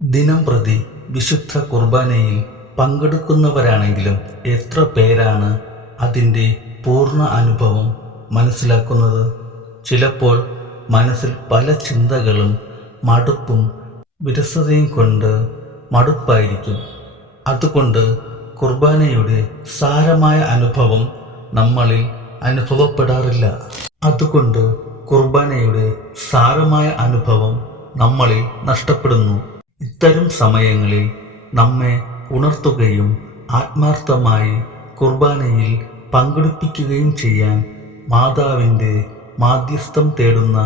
ദിനം പ്രതി വിശുദ്ധ കുർബാനയിൽ പങ്കെടുക്കുന്നവരാണെങ്കിലും എത്ര പേരാണ് അതിന്റെ പൂർണ അനുഭവം മനസ്സിലാക്കുന്നത്? ചിലപ്പോൾ മനസ്സിൽ പല ചിന്തകളും മടുപ്പും വിരസതയും കൊണ്ട് മടുപ്പായിരിക്കും. അതുകൊണ്ട് കുർബാനയുടെ സാരമായ അനുഭവം നമ്മളിൽ അനുഭവപ്പെടാറില്ല. അതുകൊണ്ട് കുർബാനയുടെ സാരമായ അനുഭവം നമ്മളിൽ നഷ്ടപ്പെടുന്നു. ഇത്തരം സമയങ്ങളിൽ നമ്മെ ഉണർത്തുകയും ആത്മാർത്ഥമായി കുർബാനയിൽ പങ്കെടുപ്പിക്കുകയും ചെയ്യാൻ മാതാവിന്റെ മാധ്യസ്ഥം തേടുന്ന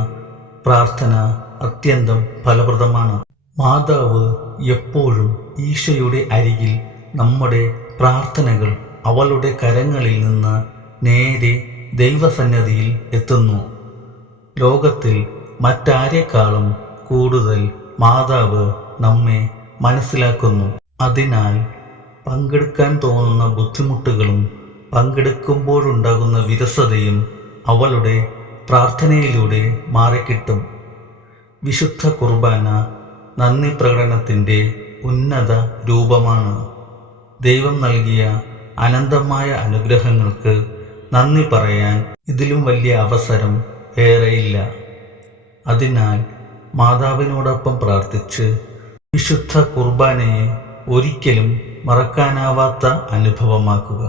പ്രാർത്ഥന അത്യന്തം ഫലപ്രദമാണ്. മാതാവ് എപ്പോഴും ഈശയുടെ അരികിൽ നമ്മുടെ പ്രാർത്ഥനകൾ അവളുടെ കരങ്ങളിൽ നിന്ന് നേരെ ദൈവസന്നദ്ധിയിൽ എത്തുന്നു. ലോകത്തിൽ മറ്റാരെക്കാളും കൂടുതൽ മാതാവ് നമ്മെ മനസ്സിലാക്കുന്നു. അതിനാൽ പങ്കെടുക്കാൻ തോന്നുന്ന ബുദ്ധിമുട്ടുകളും പങ്കെടുക്കുമ്പോഴുണ്ടാകുന്ന വിരസതയും അവളുടെ പ്രാർത്ഥനയിലൂടെ മാറിക്കിട്ടും. വിശുദ്ധ കുർബാന നന്ദി പ്രകടനത്തിന്റെ ഉന്നത രൂപമാണ്. ദൈവം നൽകിയ അനന്തമായ അനുഗ്രഹങ്ങൾക്ക് നന്ദി പറയാൻ ഇതിലും വലിയ അവസരം ഏറെയില്ല അതിനാൽ മാതാവിനോടൊപ്പം പ്രാർത്ഥിച്ച് വിശുദ്ധ കുർബാനയെ ഒരിക്കലും മറക്കാനാവാത്ത അനുഭവമാക്കുക.